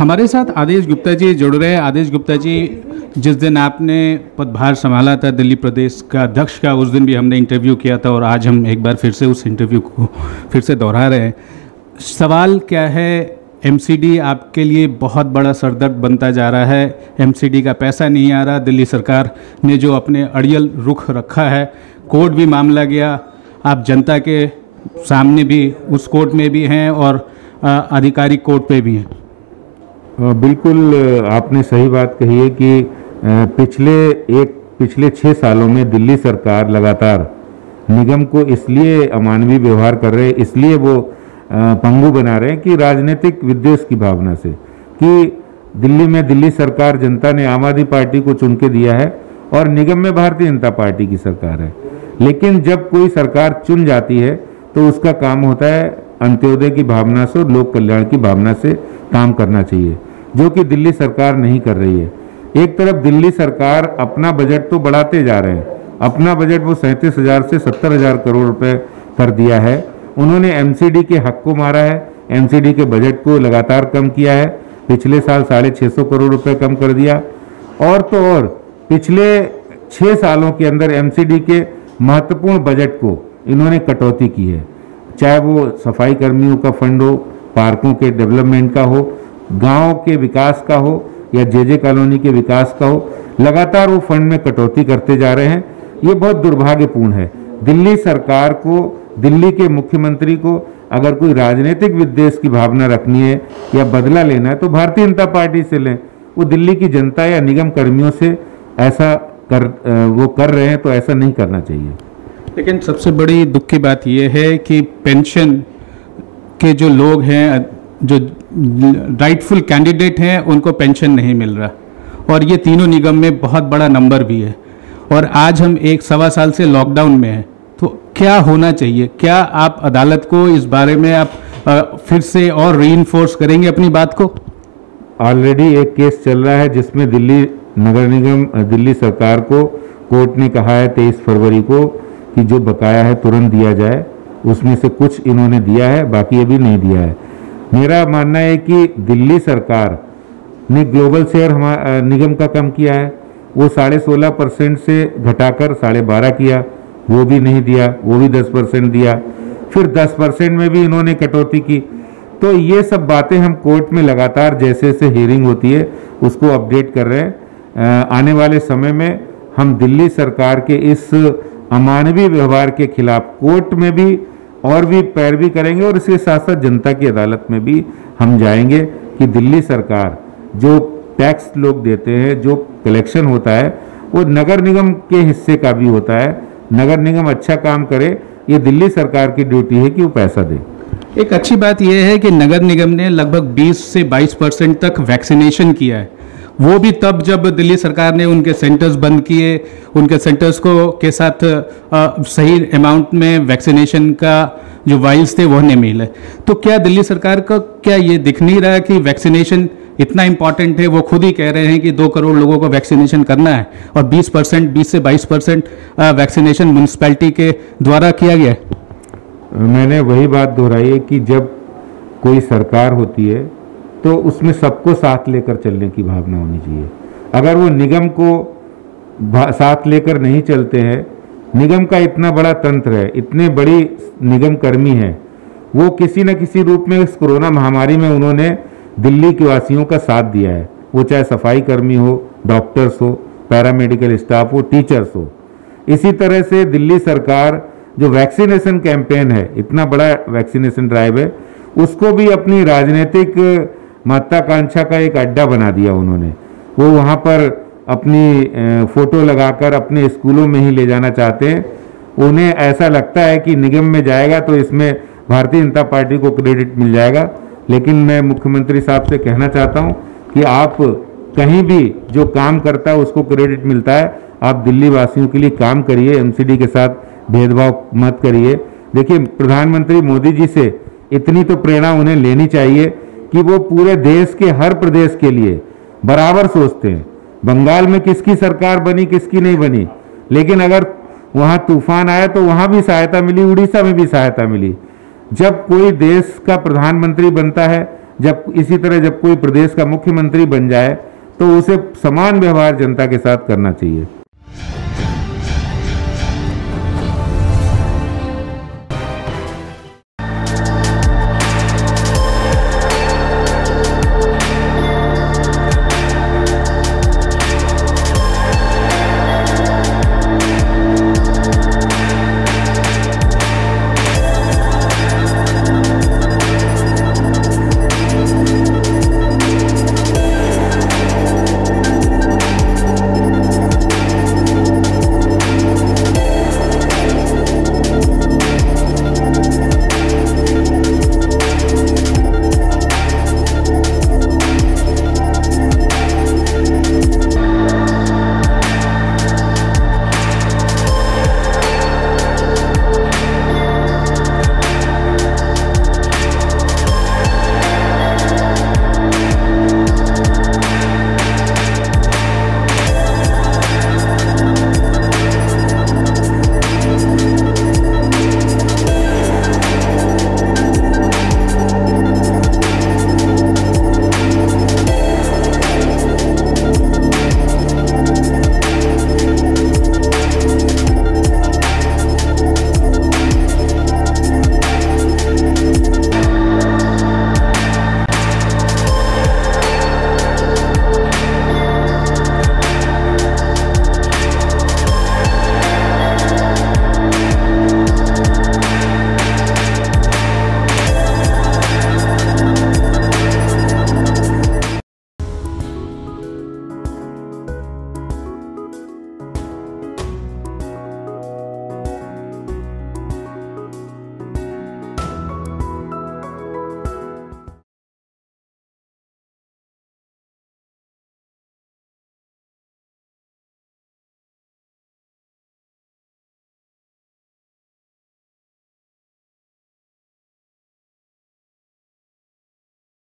हमारे साथ आदेश गुप्ता जी जुड़ रहे हैं। आदेश गुप्ता जी, जिस दिन आपने पदभार संभाला था दिल्ली प्रदेश का अध्यक्ष का, उस दिन भी हमने इंटरव्यू किया था और आज हम एक बार फिर से उस इंटरव्यू को फिर से दोहरा रहे हैं। सवाल क्या है, एमसीडी आपके लिए बहुत बड़ा सरदर्द बनता जा रहा है। एमसीडी का पैसा नहीं आ रहा। दिल्ली सरकार ने जो अपने अड़ियल रुख रखा है, कोर्ट भी मामला गया, आप जनता के सामने भी उस कोर्ट में भी हैं और आधिकारिक कोर्ट पे भी हैं। बिल्कुल आपने सही बात कही है कि पिछले 6 सालों में दिल्ली सरकार लगातार निगम को इसलिए अमानवीय व्यवहार कर रहे हैं, इसलिए वो पंगु बना रहे हैं कि राजनीतिक विद्वेष की भावना से, कि दिल्ली में दिल्ली सरकार जनता ने आम आदमी पार्टी को चुन के दिया है और निगम में भारतीय जनता पार्टी की सरकार है। लेकिन जब कोई सरकार चुन जाती है तो उसका काम होता है अंत्योदय की भावना से और लोक कल्याण की भावना से काम करना चाहिए, जो कि दिल्ली सरकार नहीं कर रही है। एक तरफ दिल्ली सरकार अपना बजट तो बढ़ाते जा रहे हैं, अपना बजट वो 37,000 से 70,000 करोड़ रुपए कर दिया है। उन्होंने एमसीडी के हक को मारा है, एमसीडी के बजट को लगातार कम किया है, पिछले साल 650 करोड़ रुपए कम कर दिया। और तो और पिछले 6 सालों के अंदर एमसीडी के महत्वपूर्ण बजट को इन्होंने कटौती की है, चाहे वो सफाई कर्मियों का फंड हो, पार्कों के डेवलपमेंट का हो, गांव के विकास का हो या जेजे कॉलोनी के विकास का हो, लगातार वो फंड में कटौती करते जा रहे हैं। ये बहुत दुर्भाग्यपूर्ण है। दिल्ली सरकार को, दिल्ली के मुख्यमंत्री को अगर कोई राजनीतिक विद्वेष की भावना रखनी है या बदला लेना है तो भारतीय जनता पार्टी से लें। वो दिल्ली की जनता या निगम कर्मियों से ऐसा वो कर रहे हैं, तो ऐसा नहीं करना चाहिए। लेकिन सबसे बड़ी दुख की बात यह है कि पेंशन के जो लोग हैं, जो राइटफुल कैंडिडेट हैं, उनको पेंशन नहीं मिल रहा और ये तीनों निगम में बहुत बड़ा नंबर भी है। और आज हम 1-1.25 साल से लॉकडाउन में हैं, तो क्या होना चाहिए? क्या आप अदालत को इस बारे में आप फिर से और रीइंफोर्स करेंगे अपनी बात को? ऑलरेडी एक केस चल रहा है जिसमें दिल्ली नगर निगम, दिल्ली सरकार को कोर्ट ने कहा है 23 फरवरी को कि जो बकाया है तुरंत दिया जाए। उसमें से कुछ इन्होंने दिया है, बाकी अभी नहीं दिया है। मेरा मानना है कि दिल्ली सरकार ने ग्लोबल शेयर निगम का कम किया है, वो 16.5% से घटाकर 12.5 किया, वो भी नहीं दिया, वो भी 10% दिया, फिर 10% में भी इन्होंने कटौती की। तो ये सब बातें हम कोर्ट में लगातार जैसे जैसे हियरिंग होती है उसको अपडेट कर रहे हैं। आने वाले समय में हम दिल्ली सरकार के इस अमानवीय व्यवहार के खिलाफ कोर्ट में भी और भी पैरवी करेंगे और इसके साथ साथ जनता की अदालत में भी हम जाएंगे कि दिल्ली सरकार जो टैक्स लोग देते हैं, जो कलेक्शन होता है, वो नगर निगम के हिस्से का भी होता है। नगर निगम अच्छा काम करे, ये दिल्ली सरकार की ड्यूटी है कि वो पैसा दे। एक अच्छी बात यह है कि नगर निगम ने लगभग 20 से 22% तक वैक्सीनेशन किया है। वो भी तब जब दिल्ली सरकार ने उनके सेंटर्स बंद किए, उनके सेंटर्स को के साथ सही अमाउंट में वैक्सीनेशन का जो वाइल्स थे वो नहीं मिले। तो क्या दिल्ली सरकार का क्या ये दिख नहीं रहा कि वैक्सीनेशन इतना इंपॉर्टेंट है? वो खुद ही कह रहे हैं कि 2 करोड़ लोगों को वैक्सीनेशन करना है और 20 से 22% वैक्सीनेशन म्यूनिसिपैलिटी के द्वारा किया गया है। मैंने वही बात दोहराई है कि जब कोई सरकार होती है तो उसमें सबको साथ लेकर चलने की भावना होनी चाहिए। अगर वो निगम को साथ लेकर नहीं चलते हैं, निगम का इतना बड़ा तंत्र है, इतने बड़ी निगम कर्मी है, वो किसी न किसी रूप में इस कोरोना महामारी में उन्होंने दिल्ली के वासियों का साथ दिया है। वो चाहे सफाई कर्मी हो, डॉक्टर्स हो, पैरामेडिकल स्टाफ हो, टीचर्स हो। इसी तरह से दिल्ली सरकार जो वैक्सीनेशन कैंपेन है, इतना बड़ा वैक्सीनेशन ड्राइव है, उसको भी अपनी राजनीतिक महत्वाकांक्षा का एक अड्डा बना दिया उन्होंने। वो वहाँ पर अपनी फोटो लगाकर अपने स्कूलों में ही ले जाना चाहते हैं। उन्हें ऐसा लगता है कि निगम में जाएगा तो इसमें भारतीय जनता पार्टी को क्रेडिट मिल जाएगा। लेकिन मैं मुख्यमंत्री साहब से कहना चाहता हूँ कि आप कहीं भी जो काम करता है उसको क्रेडिट मिलता है। आप दिल्ली वासियों के लिए काम करिए, एमसीडी के साथ भेदभाव मत करिए। देखिए, प्रधानमंत्री मोदी जी से इतनी तो प्रेरणा उन्हें लेनी चाहिए कि वो पूरे देश के हर प्रदेश के लिए बराबर सोचते हैं। बंगाल में किसकी सरकार बनी, किसकी नहीं बनी, लेकिन अगर वहाँ तूफान आया तो वहाँ भी सहायता मिली, उड़ीसा में भी सहायता मिली। जब कोई देश का प्रधानमंत्री बनता है, जब इसी तरह जब कोई प्रदेश का मुख्यमंत्री बन जाए तो उसे समान व्यवहार जनता के साथ करना चाहिए।